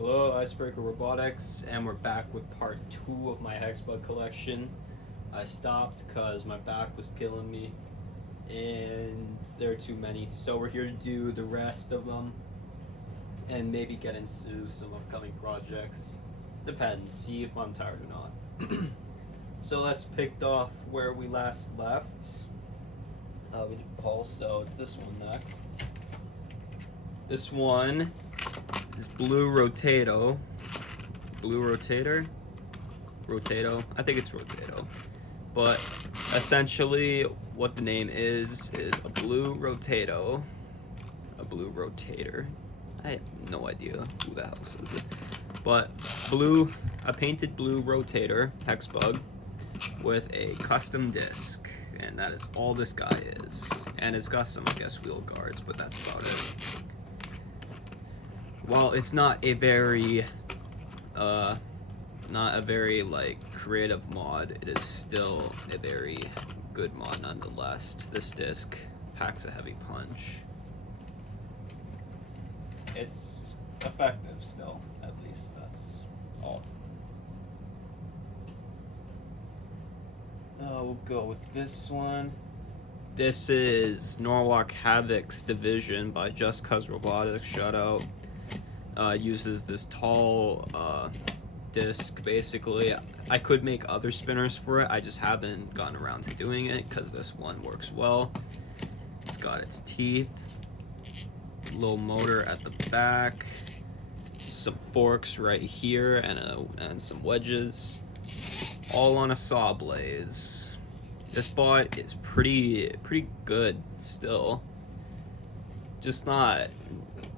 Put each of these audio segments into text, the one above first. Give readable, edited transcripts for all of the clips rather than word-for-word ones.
Hello, Icebreaker Robotics, and we're back with part 2 of my Hexbug collection. I stopped because my back was killing me, and there are too many. So we're here to do the rest of them, and maybe get into some upcoming projects. Depends, see if I'm tired or not. So let's pick off where we last left. We did Pulse, so it's this one next. This one is Blue Rotato. Blue Rotator? Rotato. I think it's Rotato. But essentially what the name is a Blue Rotato. A Blue Rotator. I have no idea who the hell says it. But a painted blue rotator, Hexbug, with a custom disc. And that is all this guy is. And it's got some, I guess, wheel guards, but that's about it. While it's not a very like creative mod, it is still a very good mod nonetheless. This disc packs a heavy punch. It's effective still, at least that's all. We'll go with this one. This is Norwalk Havoc's Division by Just Cause Robotics. Shoutout. Uses this tall disc basically. I could make other spinners for it, I just haven't gotten around to doing it because this one works well. It's got its teeth, little motor at the back, some forks right here, and some wedges, all on a saw blaze. This bot is pretty good still, just not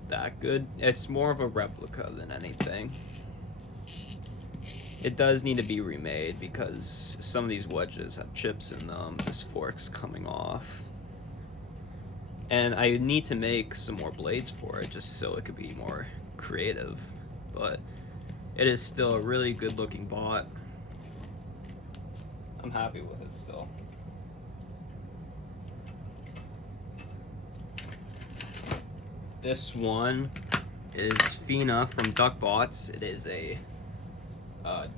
that good. It's more of a replica than anything. It does need to be remade because some of these wedges have chips in them. This fork's coming off. And I need to make some more blades for it just so it could be more creative. But it is still a really good looking bot. I'm happy with it still. This one is Fina from Duckbots. It is a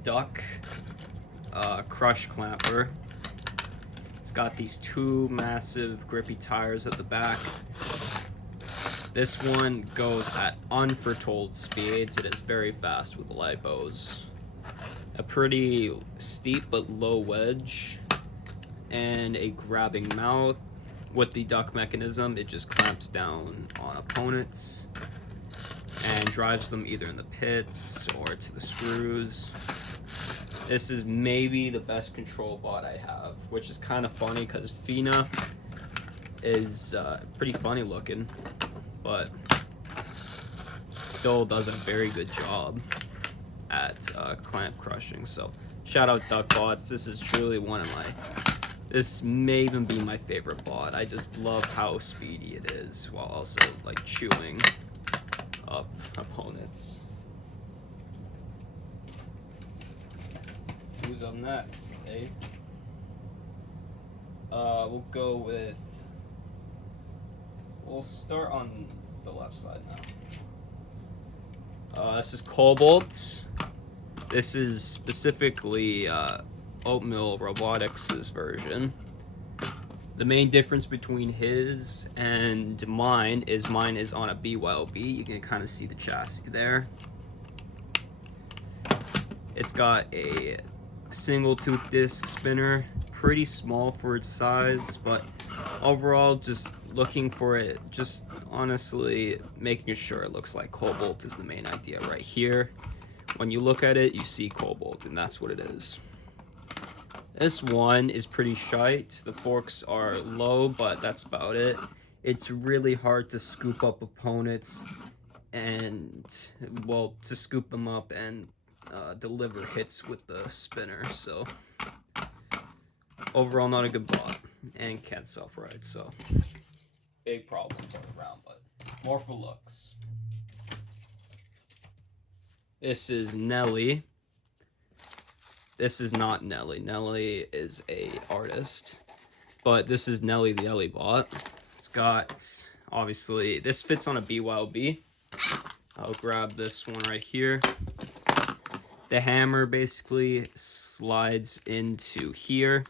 duck crush clamper. It's got these two massive grippy tires at the back. This one goes at unforetold speeds. It is very fast with the lipos. A pretty steep but low wedge, and a grabbing mouth. With the duck mechanism, it just clamps down on opponents and drives them either in the pits or to the screws. This is maybe the best control bot I have, which is kind of funny because Fina is pretty funny looking, but still does a very good job at clamp crushing. So shout out Duckbots. This is truly one of my, this may even be my favorite bot. I just love how speedy it is while also like chewing up opponents. Who's up next, eh? We'll go with, we'll start on the left side now. This is Cobalt. This is specifically Oatmeal Robotics' version. The main difference between his and mine is on a BYOB. You can kind of see the chassis there. It's got a single tooth disc spinner, pretty small for its size, but overall just looking for it, just honestly making sure it looks like Cobalt is the main idea right here. When you look at it, you see Cobalt, and that's what it is. This one is pretty shite. The forks are low, but that's about it. It's really hard to scoop up opponents and, well, to scoop them up and deliver hits with the spinner. So overall, not a good bot and can't self-ride. So big problems all around, but more for looks. This is Nelly. This is not Nelly. Nelly is a artist, but this is Nelly the Ellie bot. It's got, obviously, this fits on a BYOB. I'll grab this one right here. The hammer basically slides into here.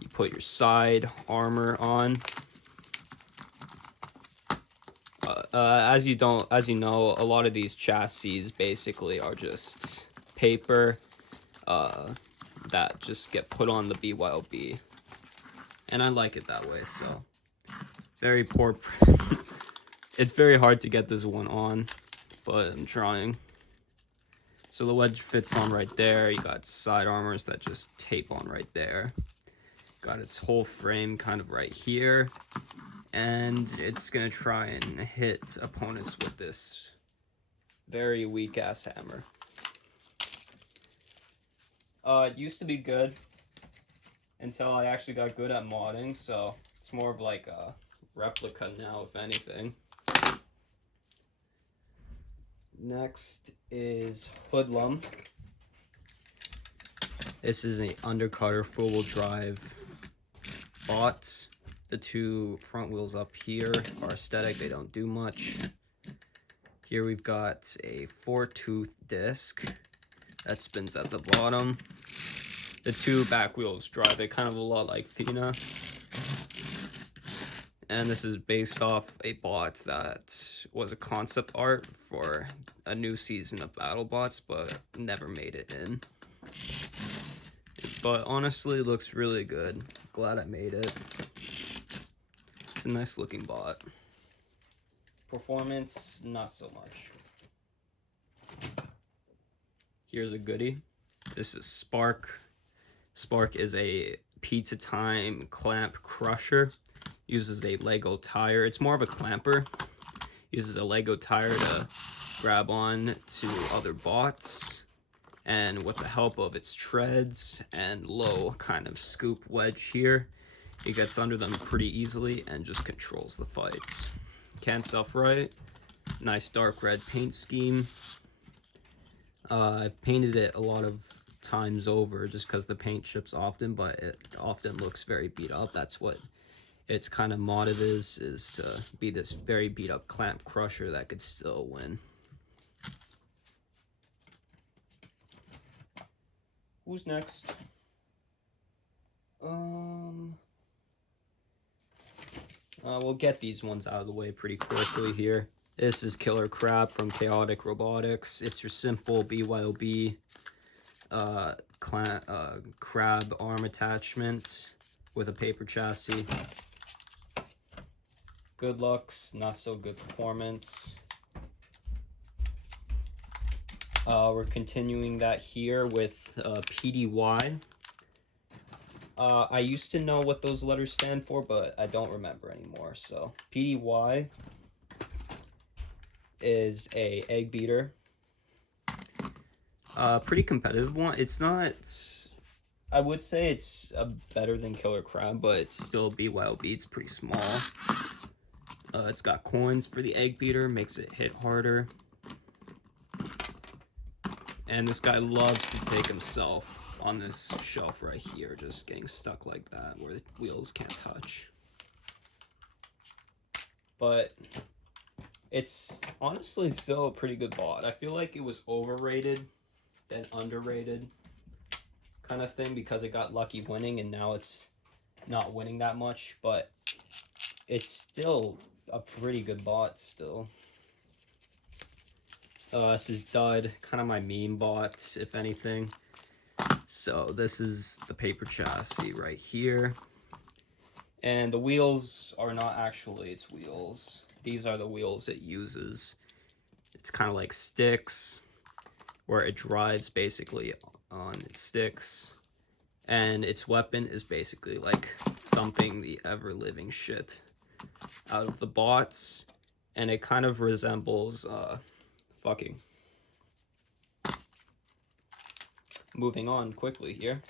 You put your side armor on. As you know, a lot of these chassis basically are just paper that just get put on the BYOB, and I like it that way. So very poor. It's very hard to get this one on, but I'm trying. So the wedge fits on right there. You got side armors that just tape on right there. Got its whole frame kind of right here. And it's gonna try and hit opponents with this very weak ass hammer. It used to be good until I actually got good at modding, so it's more of like a replica now, if anything. Next is Hoodlum. This is an undercutter four-wheel drive bot. The two front wheels up here are aesthetic, they don't do much. Here we've got a 4-tooth disc that spins at the bottom. The two back wheels drive it kind of a lot like Fina. And this is based off a bot that was a concept art for a new season of BattleBots, but never made it in. But honestly, it looks really good. Glad I made it. It's a nice looking bot. Performance, not so much. Here's a goodie. This is Spark. Spark is a Pt2 clamp crusher. Uses a Lego tire. It's more of a clamper. Uses a Lego tire to grab on to other bots. And with the help of its treads and low kind of scoop wedge here, it gets under them pretty easily and just controls the fights. Can't self-right. Nice dark red paint scheme. I've painted it a lot of times over just because the paint chips often, but it often looks very beat up. That's what its kind of motive is to be this very beat up clamp crusher that could still win. Who's next? We'll get these ones out of the way pretty quickly here. This is Killer Crab from Chaotic Robotics. It's your simple BYOB crab arm attachment with a paper chassis. Good looks, not so good performance. We're continuing that here with Pt2. I used to know what those letters stand for, but I don't remember anymore. So Pt2 is a egg beater. Pretty competitive one. It's not, I would say it's better than Killer Crab, but it's still BYOB. It's pretty small. It's got coins for the egg beater, makes it hit harder. And this guy loves to take himself on this shelf right here, just getting stuck like that where the wheels can't touch. But it's honestly still a pretty good bot. I feel like it was overrated than underrated kind of thing because it got lucky winning and now it's not winning that much, but it's still a pretty good bot still. This is Dud, kind of my meme bot, if anything. So this is the paper chassis right here. And the wheels are not actually its wheels. These are the wheels it uses. It's kind of like sticks, where it drives basically on its sticks. And its weapon is basically like thumping the ever-living shit out of the bots. And it kind of resembles fucking. Moving on quickly here.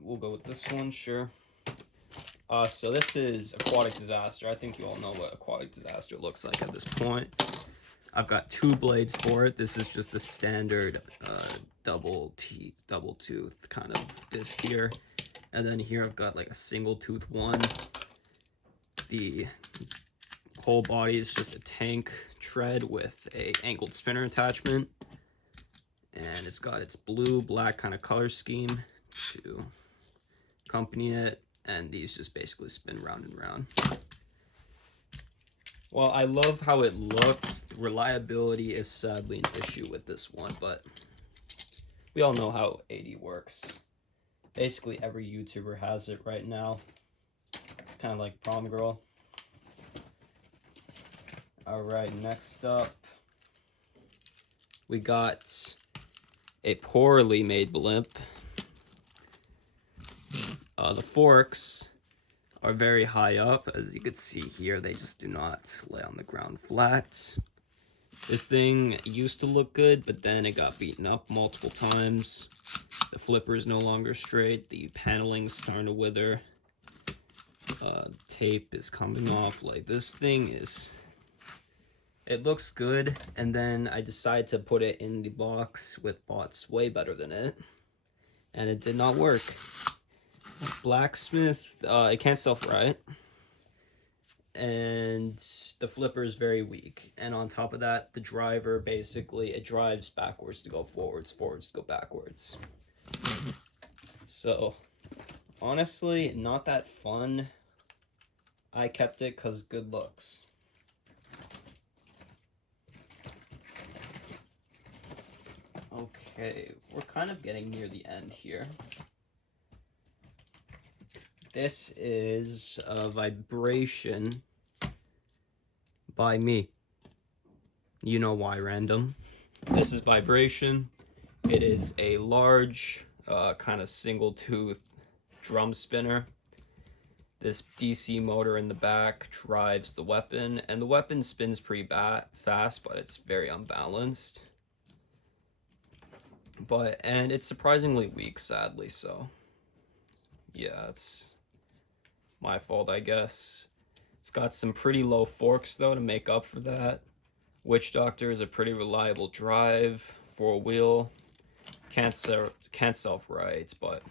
We'll go with this one, sure. So this is Aquatic Disaster. I think you all know what Aquatic Disaster looks like at this point. I've got two blades for it. This is just the standard double tooth kind of disc here. And then here I've got like a single tooth one. The whole body is just a tank tread with a angled spinner attachment, and it's got its blue black kind of color scheme to accompany it, and these just basically spin round and round. Well, I love how it looks. Reliability is sadly an issue with this one, but we all know how AD works. Basically every YouTuber has it right now. It's kind of like Prom Girl. Alright, next up, we got a poorly made blimp. The forks are very high up. As you can see here, they just do not lay on the ground flat. This thing used to look good, but then it got beaten up multiple times. The flipper is no longer straight. The paneling's starting to wither. Tape is coming off. Like, this thing is... It looks good, and then I decided to put it in the box with bots way better than it, and it did not work. Blacksmith, it can't self-right, and the flipper is very weak, and on top of that, the driver, basically, it drives backwards to go forwards, forwards to go backwards. So, honestly, not that fun. I kept it because good looks. Okay, we're kind of getting near the end here. This is a vibration by me. You know why, random. This is vibration. It is a large, kind of single tooth drum spinner. This DC motor in the back drives the weapon, and the weapon spins pretty fast, but it's very unbalanced. And it's surprisingly weak, sadly, so yeah, it's my fault, I guess. It's got some pretty low forks, though, to make up for that. Witch Doctor is a pretty reliable drive, 4-wheel. Can't self-right, but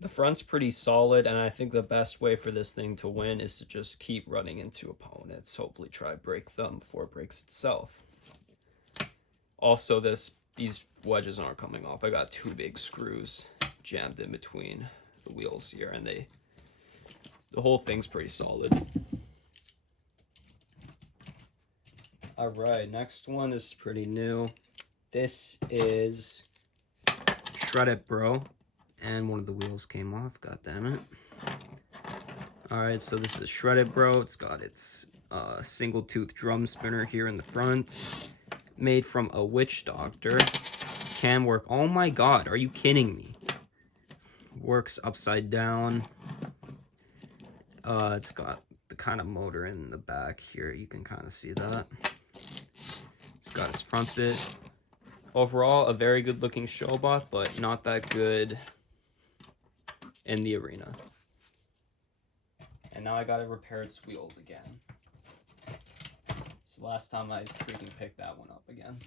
the front's pretty solid, and I think the best way for this thing to win is to just keep running into opponents. Hopefully try to break them before it breaks itself. Also, these wedges aren't coming off. I got 2 big screws jammed in between the wheels here, and the whole thing's pretty solid. Alright, next one is pretty new. This is Shoutout Bro, and one of the wheels came off, god damn it. Alright, so this is Shoutout Bro. It's got its single tooth drum spinner here in the front, made from a Witch Doctor. Can work. Oh my god, are you kidding me? Works upside down. It's got the kind of motor in the back here. You can kind of see that. It's got its front bit. Overall, a very good looking showbot, but not that good in the arena. And now I gotta repair its wheels again. It's the last time I freaking picked that one up again.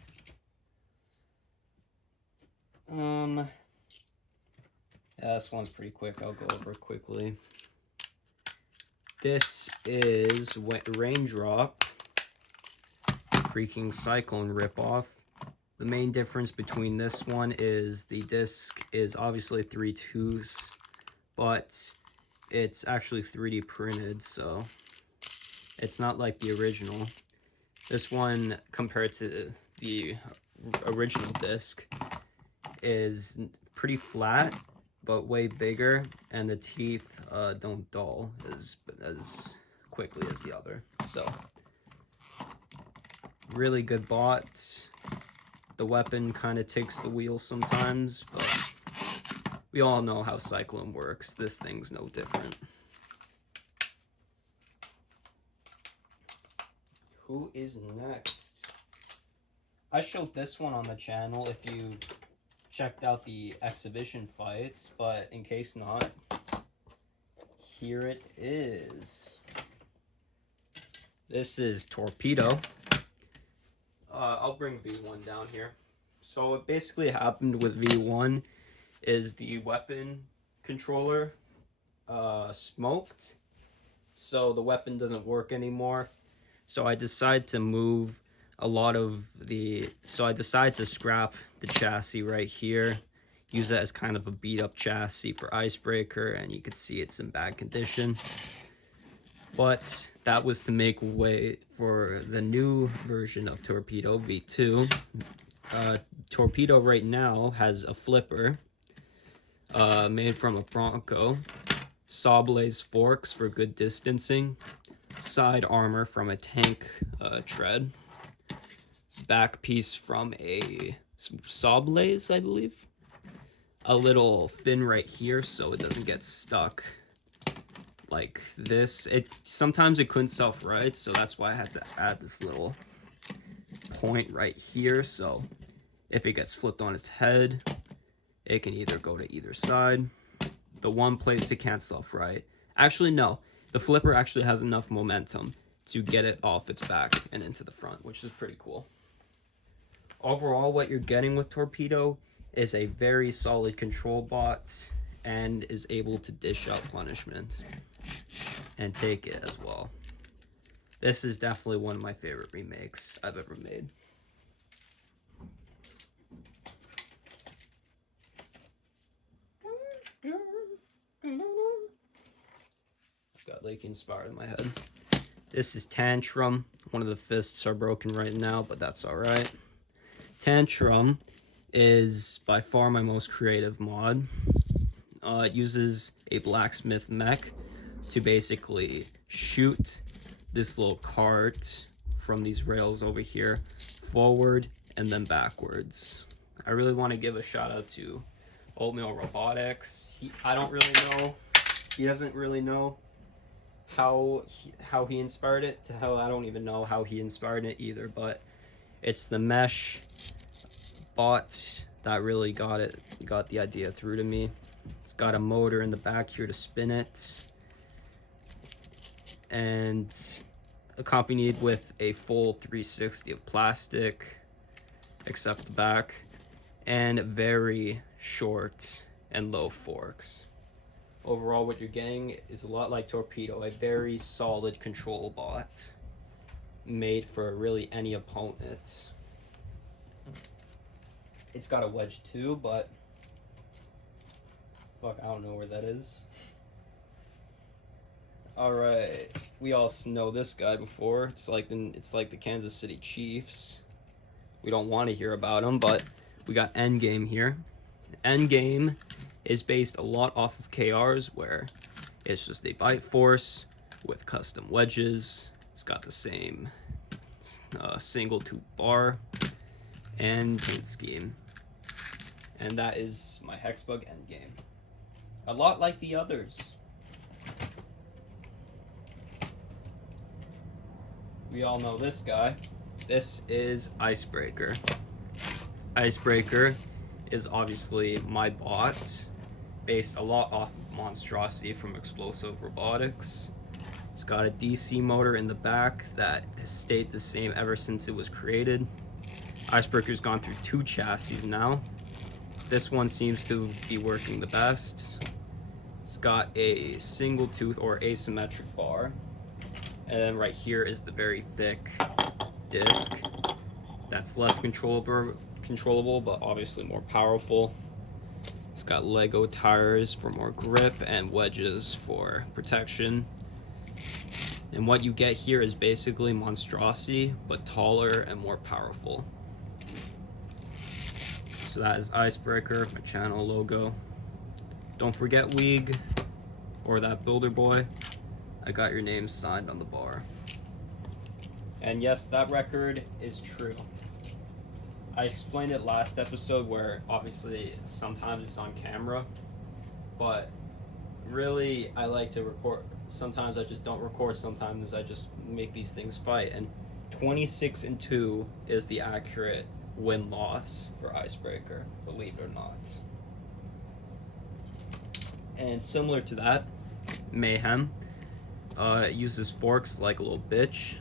Yeah, this one's pretty quick. I'll go over it quickly. This is Raindrop, freaking Cyclone ripoff. The main difference between this one is the disc is obviously 3/2, but it's actually 3D printed, so it's not like the original. This one, compared to the original disc, is pretty flat, but way bigger, and the teeth don't dull as quickly as the other. So, really good bot. The weapon kind of takes the wheel sometimes, but we all know how Cyclone works. This thing's no different. Who is next? I showed this one on the channel if you checked out the exhibition fights, but in case not, here it is. This is Torpedo. I'll bring V1 down here. So what basically happened with V1 is the weapon controller smoked, so the weapon doesn't work anymore. So I decided to move a lot of so I decided to scrap the chassis right here, use it as kind of a beat up chassis for Icebreaker, and you can see it's in bad condition. But that was to make way for the new version of Torpedo V2. Torpedo right now has a flipper made from a Bronco, saw blaze forks for good distancing, side armor from a tank tread, back piece from a saw blaze, I believe, a little fin right here so it doesn't get stuck like this. Sometimes it couldn't self-right, so that's why I had to add this little point right here, so if it gets flipped on its head, it can either go to either side. The one place it can't self-right, actually no, the flipper actually has enough momentum to get it off its back and into the front, which is pretty cool. Overall, what you're getting with Torpedo is a very solid control bot and is able to dish out punishment and take it as well. This is definitely one of my favorite remakes I've ever made. Got Lake inspired in my head. This is Tantrum. One of the fists are broken right now, but that's all right. Tantrum is by far my most creative mod. It uses a blacksmith mech to basically shoot this little cart from these rails over here forward and then backwards. I really want to give a shout out to Oatmeal Robotics. I don't really know. He doesn't really know how he inspired it. To hell, I don't even know how he inspired it either. But it's the mesh bot that really got the idea through to me. It's got a motor in the back here to spin it, and accompanied with a full 360 of plastic, except the back, and very short and low forks. Overall, what you're getting is a lot like Torpedo, a very solid control bot made for really any opponent. It's got a wedge too, but fuck, I don't know where that is. Alright, we all know this guy before. It's like the Kansas City Chiefs. We don't want to hear about him, but we got Endgame here. Endgame is based a lot off of KR's, where it's just a bite force with custom wedges. It's got the same single tube bar and paint scheme. And that is my Hexbug Endgame. A lot like the others. We all know this guy. This is Icebreaker. Icebreaker is obviously my bot, based a lot off of Monstrosity from Explosive Robotics. It's got a DC motor in the back that has stayed the same ever since it was created. Icebreaker's gone through 2 chassis now. This one seems to be working the best. It's got a single tooth or asymmetric bar. And then right here is the very thick disc. That's less controllable, but obviously more powerful. It's got Lego tires for more grip and wedges for protection. And what you get here is basically Monstrosity, but taller and more powerful. So that is Icebreaker, my channel logo. Don't forget Weeg, or that Builder Boy. I got your name signed on the bar. And yes, that record is true. I explained it last episode where obviously sometimes it's on camera, but really I like to record. Sometimes I just don't record, sometimes I just make these things fight. And 26-2 is the accurate win-loss for Icebreaker, believe it or not. And similar to that, Mayhem uses forks like a little bitch,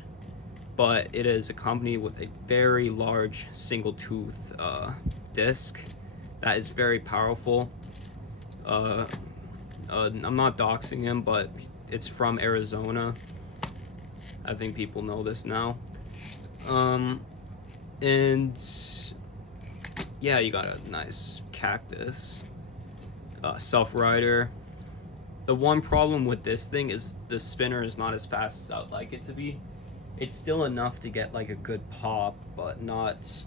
but it is accompanied with a very large single tooth disc that is very powerful. I'm not doxing him, but It's from Arizona. I think people know this now. And yeah, you got a nice cactus. Self-rider. The one problem with this thing is the spinner is not as fast as I'd like it to be. It's still enough to get like a good pop, but not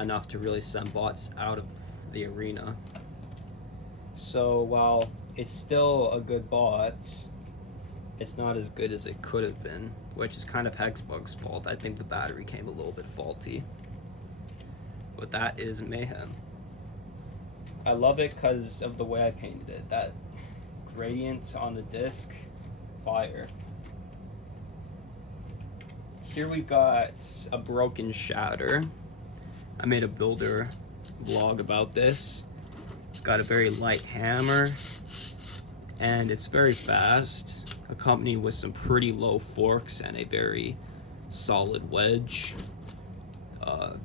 enough to really send bots out of the arena. So while it's still a good bot, it's not as good as it could have been, which is kind of Hexbug's fault. I think the battery came a little bit faulty. But that is mayhem. I love it because of the way I painted it. That gradient on the disc, fire. Here we got a broken shatter. I made a builder vlog about this. It's got a very light hammer and it's very fast, accompanied with some pretty low forks and a very solid wedge.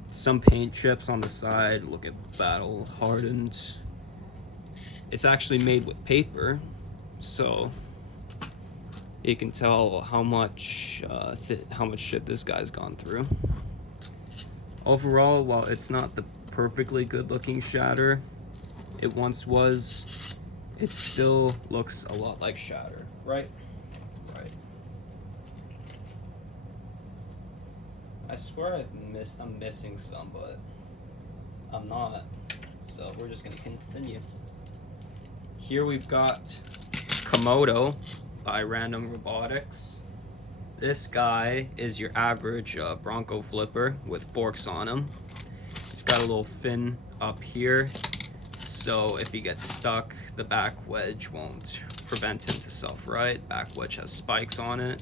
Some paint chips on the side. Look at battle hardened. It's actually made with paper, so you can tell how much shit this guy's gone through. Overall, while it's not the perfectly good looking shatter it once was, it still looks a lot like shatter, right? Right. I swear I'm missing some, but I'm not. So we're just gonna continue. Here we've got Komodo by Random Robotics. This guy is your average Bronco flipper with forks on him. He's got a little fin up here, so if he gets stuck, the back wedge won't prevent him to self-right. Back wedge has spikes on it.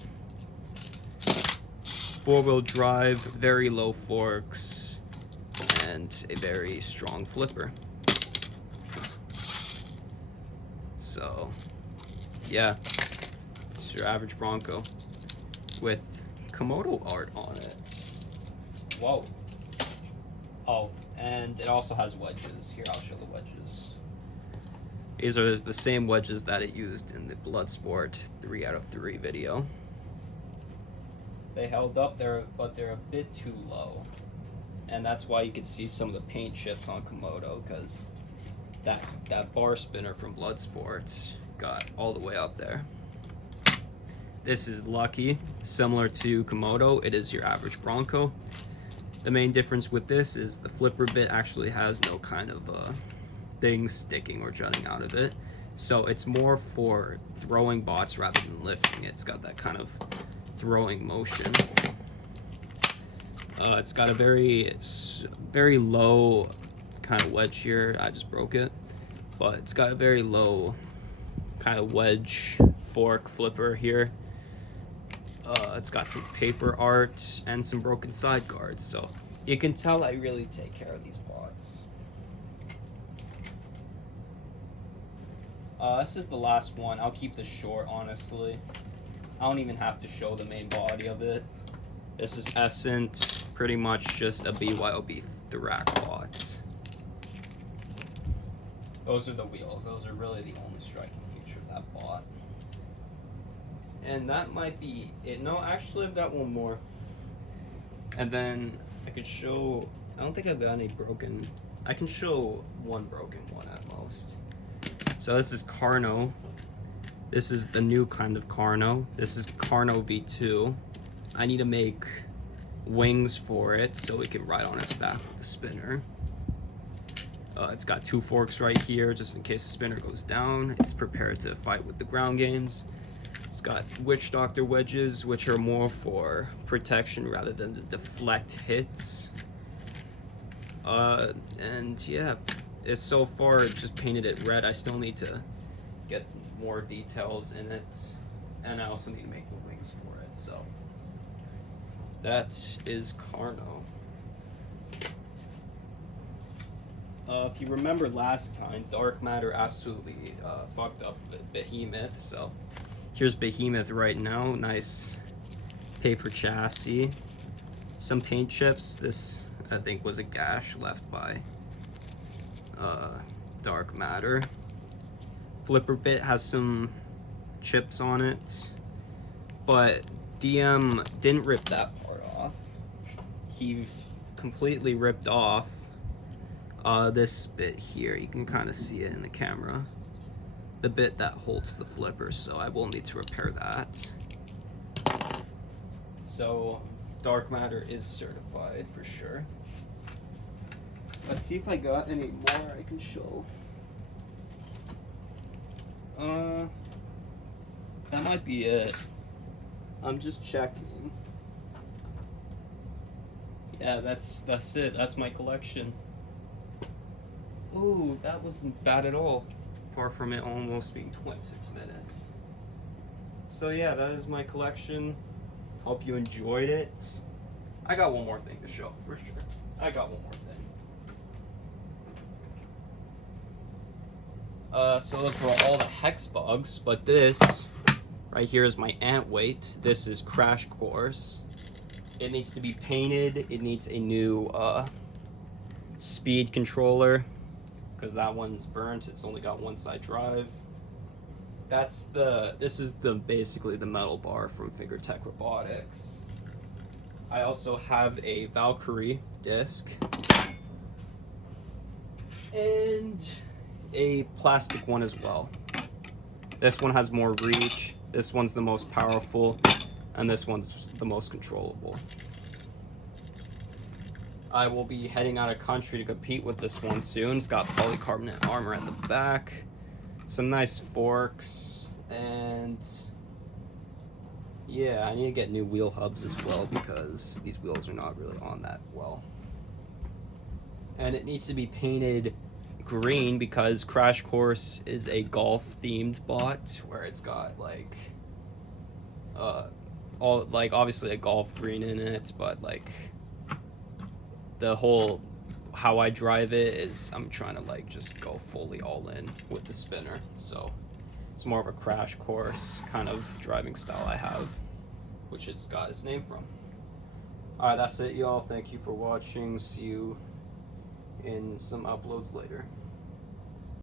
Four-wheel drive, very low forks, and a very strong flipper. So, yeah, it's your average Bronco with Komodo art on it. Whoa. Oh, and it also has wedges. Here, I'll show the wedges. These are the same wedges that it used in the Bloodsport 3 out of 3 video. They held up there, but they're a bit too low. And that's why you can see some of the paint chips on Komodo, because that bar spinner from Bloodsport got all the way up there. This is Lucky, similar to Komodo. It is your average Bronco. The main difference with this is the flipper bit actually has no kind of thing sticking or jutting out of it. So it's more for throwing bots rather than lifting. It's got that kind of throwing motion. It's got a very low kind of wedge here. I just broke it. But it's got a very low kind of wedge fork flipper here. It's got some paper art and some broken side guards, so you can tell I really take care of these bots. This is the last one. I'll keep this short, honestly. I don't even have to show the main body of it. This is Essent, pretty much just a BYOB Thrak bot. Those are the wheels. Those are really the only striking feature of that bot. And that might be it. No, actually I've got one more. And then I could show, I don't think I've got any broken. I can show one broken one at most. So this is Carno. This is the new kind of Carno. This is Carno V2. I need to make wings for it so we can ride on its back with the spinner. It's got 2 forks right here just in case the spinner goes down. It's prepared to fight with the ground games. It's got Witch Doctor wedges, which are more for protection rather than to deflect hits. And yeah, it's so far just painted it red. I still need to get more details in it, and I also need to make the wings for it. So that is Carno. If you remember last time, Dark Matter absolutely fucked up Behemoth, so here's Behemoth right now. Nice paper chassis. Some paint chips. This, I think, was a gash left by Dark Matter. Flipper bit has some chips on it. but DM didn't rip that part off. He completely ripped off this bit here. You can kind of see it in the camera. The bit that holds the flipper, so I will need to repair that. So dark matter is certified for sure. Let's see if I got any more I can show. That might be it. I'm just checking. Yeah, that's it. That's my collection. Ooh, that wasn't bad at all. Apart from it almost being 26 minutes. So yeah, that is my collection. Hope you enjoyed it. I got one more thing to show, for sure. I got one more thing. So those were all the hex bugs, but this right here is my ant weight. This is Crash Course. It needs to be painted. It needs a new speed controller because that one's burnt. It's only got one side drive. This is basically the metal bar from Tech Robotics. I also have a Valkyrie disc and a plastic one as well. This one has more reach. This one's the most powerful, and this one's the most controllable. I will be heading out of country to compete with this one soon. It's got polycarbonate armor at the back, some nice forks, and yeah, I need to get new wheel hubs as well because these wheels are not really on that well. And it needs to be painted green because Crash Course is a golf themed bot where it's got like obviously a golf green in it, but like the whole how I drive it is I'm trying to like just go fully all in with the spinner, so it's more of a Crash Course kind of driving style I have, which it's got its name from. Alright, that's it y'all. Thank you for watching. See you in some uploads later.